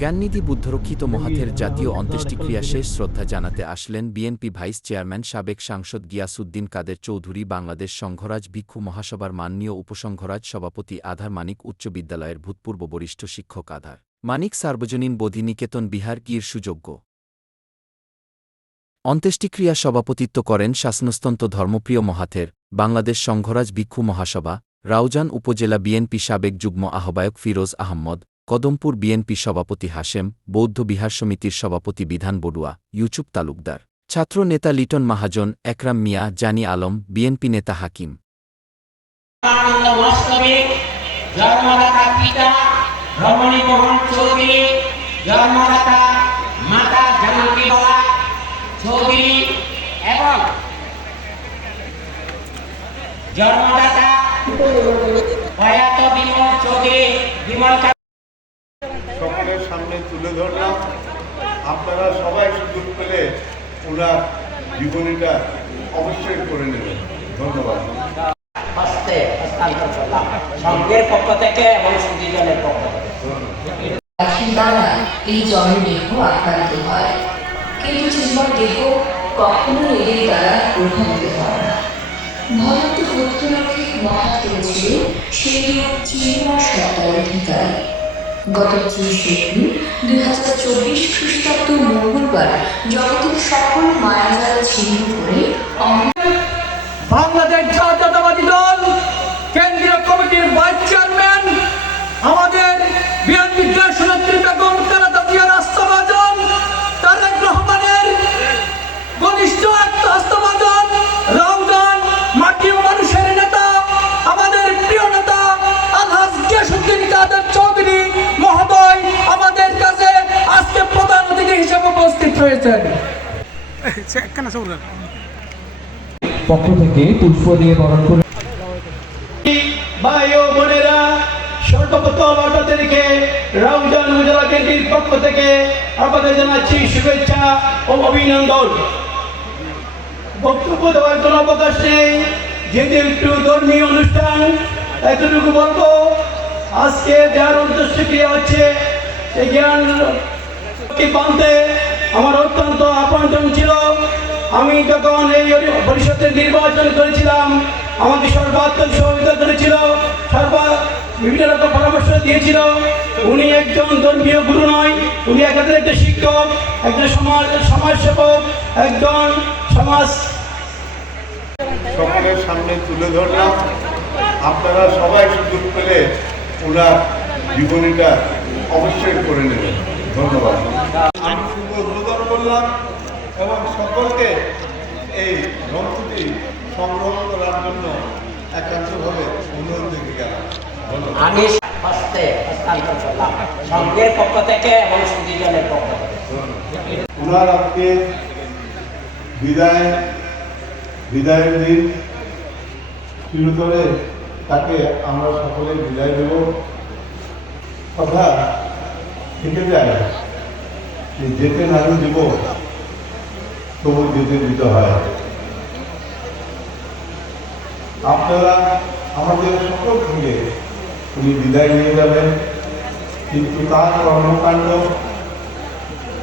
জ্ঞাননিধি বুদ্ধরক্ষিত মহাথের জাতীয় অন্ত্যেষ্টিক্রিয়া শেষ শ্রদ্ধা জানাতে আসলেন বিএনপি ভাইস চেয়ারম্যান সাবেক সাংসদ গিয়াসুদ্দিন কাদের চৌধুরী, বাংলাদেশ সংঘরাজ ভিক্ষু মহাসভার মাননীয় উপসংঘরাজ সভাপতি আধার মানিক উচ্চ বিদ্যালয়ের ভূতপূর্ব বরিষ্ঠ শিক্ষক আধার। মানিক সার্বজনীন বোধিনিকেতন বিহার গির সুযোগ্য? অন্ত্যেষ্টিক্রিয়া সভাপতিত্ব করেন শাসনস্তন্ত ধর্মপ্রিয় মহাথের, বাংলাদেশ সংঘরাজ ভিক্ষু মহাসভা, রাউজান উপজেলা বিএনপি সাবেক যুগ্ম আহ্বায়ক ফিরোজ আহম্মদ কদমপুর বিএনপি সভাপতি হাশেম, বৌদ্ধ বিহার সমিতির সভাপতি বিধান বড়ুয়া ইউচুব তালুকদার। ছাত্র নেতা লিটন মাহাজন, একরাম মিয়া, জানি আলম, বিএনপি নেতা হাকিম। জন্মদাতা প্রয়াত বিমল চৌধুরী, বিমল সামনে তুলে ধরলাম। আপনারা সবাই সুযোগ পেলে ওনার জীবনীটা অবশ্যই করে নেবেন। ধন্যবাদ। হস্তে হস্তান্তর করলাম। সংঘের পক্ষ থেকে এবং সুদীজনের পক্ষ থেকে। বাসিন্দারা এই জনদেহ আক্রান্ত হয়। কিন্তু জীবন দেহ কখনো এদের দ্বারা প্রভাবিত হয় না। ভয়ন্ত হত্যরক্ষিক মহাত্মা ছিলেন সেই চিরমা সত্তার অধিকারী। গত ত্রিশ এপ্রিল দুই হাজার চব্বিশ খ্রিস্টাব্দ মঙ্গলবার জগতের সকল মায়াজাল ছিন্ন করে বাংলাদেশ পক্ষ থেকে পুষ্প দিয়ে বরণ করে ভাই ও বোনেরা সর্বপ্রথম আঠারো তারিখে রমজান উপজেলা কেন্দ্রের পক্ষ থেকে আপনাদের জানাচ্ছি শুভেচ্ছা ও অভিনন্দন। বক্তব্য দেওয়ার কোনো অবকাশ নেই যেহেতু একটু ধর্মীয় অনুষ্ঠান এতটুকু বলব আজকে দেওয়ার উদ্দেশ্য কি হচ্ছে সেই জ্ঞান কি পান্তে আমার অত্যন্ত আপনজন ছিল। আমি যখন এই পরিষদের নির্বাচন করেছিলাম আমাকে সর্বাত্মক সহযোগিতা করেছিল, সর্বা বিভিন্ন রকম পরামর্শ দিয়েছিল। উনি একজন ধর্মীয় গুরু নয়, উনি একাধারে একটা শিক্ষক, একজন সমাজ সমাজসেবক, একজন সমাজ সকলের সামনে তুলে ধরলাম। আপনারা সবাই সুযোগ পেলে ওনার জীবনীটা অবশ্যই করে নেবেন। ধন্যবাদ। আমি শুভ উদ্বোধন করলাম। এবং সকলকে এই গ্রন্থটি সংগ্রহ করার জন্য একান্তভাবে অনুরোধ ধন্যবাদ। আমি হস্তে হস্তান্তর করলাম। সংঘের পক্ষ থেকে এবং সুদীজনের পক্ষ থেকে। ওনার আজকে বিদায় বিদায়ের দিন চিরতরে তাকে আমরা সকলে বিদায় দেব। কথা থেকে যায় যেতে নাড়ু দিব। তবু যেতে দিতে হয়। আপনারা আমাদের সকল থেকে উনি বিদায় নিয়ে যাবেন। কিন্তু তার কর্মকাণ্ড,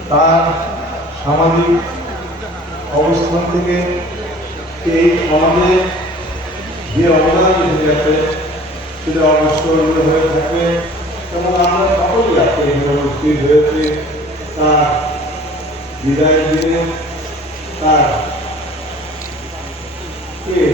তার সামাজিক অবস্থান থেকে এই সমাজে যে অবদান রেখে গেছে, সেটা অবস্মরণীয় হয়ে থাকবে। এবং আমরা সকলেই আজকে হয়েছে। তার বিদায়ের দিনে তার কে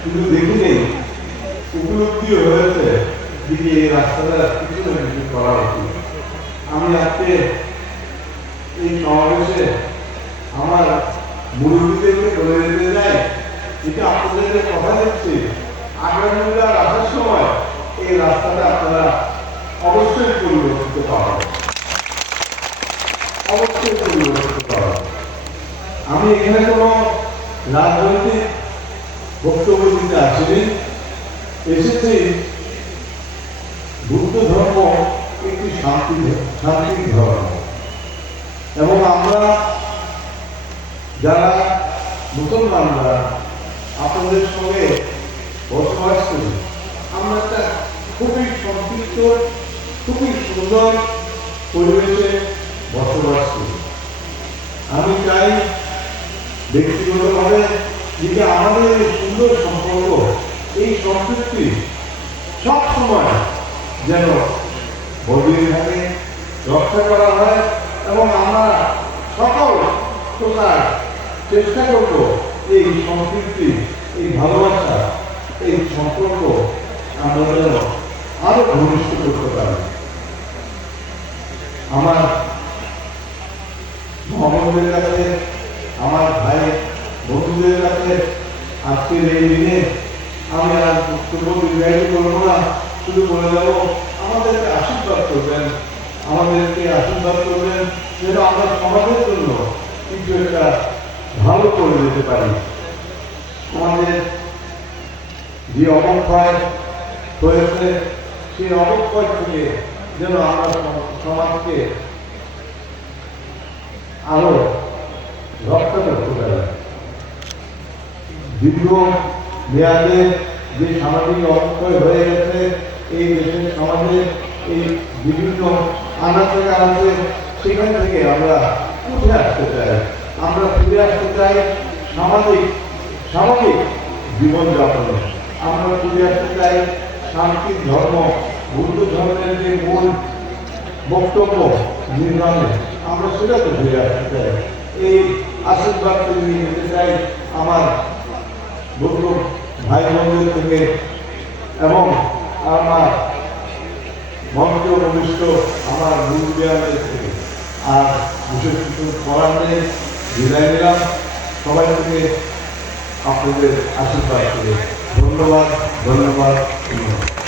শুধু দেখিনি। উপলব্ধিও হয়েছে যে এই রাস্তাটা কিছু না কিছু করা উচিত। আমি আজকে এই সমাবেশে আমার মুরব্বীদেরকে বলে যেটা আপনাদেরকে কথা দিচ্ছি। আগামীকাল আসার সময় এই রাস্তাটা আপনারা অবশ্যই পরিবর্তিত পাবেন। অবশ্যই পরিবর্তিত করা আমি এখানে কোনো রাজনৈতিক বক্তব্য দিতে আসিনি। এসেছি বুদ্ধ ধর্ম একটি শান্তি শান্তির ধর্ম। এবং আমরা যারা মুসলমানরা আপনাদের সঙ্গে বসবাস করি, আমরা একটা খুবই সম্পৃক্ত খুবই সুন্দর পরিবেশে বসবাস করি। আমি চাই ব্যক্তিগতভাবে যে আমাদের এই সুন্দর সম্পর্ক, এই সম্পৃক্তি সব সময় যেন থাকে রক্ষা করা হয় এবং আমরা সকল প্রকার চেষ্টা করব এই সম্পৃক্তি এই ভালোবাসা, এই সম্পর্ক আমরা যেন আরও ঘনিষ্ঠ করতে পারি। আমার মহাবন্ধের কাছে বন্ধুদের কাছে আজকের এই দিনে আমি আর বক্তব্য দীর্ঘায়িত করব না, শুধু বলে যাব, আমাদেরকে আশীর্বাদ করবেন। আমাদেরকে আশীর্বাদ করবেন যেন আমরা সমাজের জন্য কিছু একটা ভালো করে যেতে পারি। আমাদের যে অবক্ষয় হয়েছে, সেই অবক্ষয় থেকে যেন আমরা সমাজকে আরও রক্ষা করতে দীর্ঘ মেয়াদে যে সামাজিক অবক্ষয় হয়ে গেছে, এই দেশের সমাজে এই বিভিন্ন আনাচে কানাচে সেখান থেকে আমরা উঠে আসতে চাই। আমরা ফিরে আসতে চাই সামাজিক স্বাভাবিক জীবনযাপনে। আমরা ফিরে আসতে চাই শান্তির ধর্ম, বুদ্ধ ধর্মের যে মূল বক্তব্য নির্মাণে। আমরা সেটাতে ফিরে আসতে চাই। এই আশীর্বাদ নিয়ে যেতে চাই আমার বন্ধু, ভাই বোনদের থেকে এবং আমার মন্ত্র ভূমিষ্ঠ আমার গুরুদেয়ালের থেকে। আর বিশেষ কিছু করার নেই, বিদায় নিলাম। সবাই থেকে আপনাদের আশীর্বাদ করে। ধন্যবাদ ধন্যবাদ ধন্যবাদ।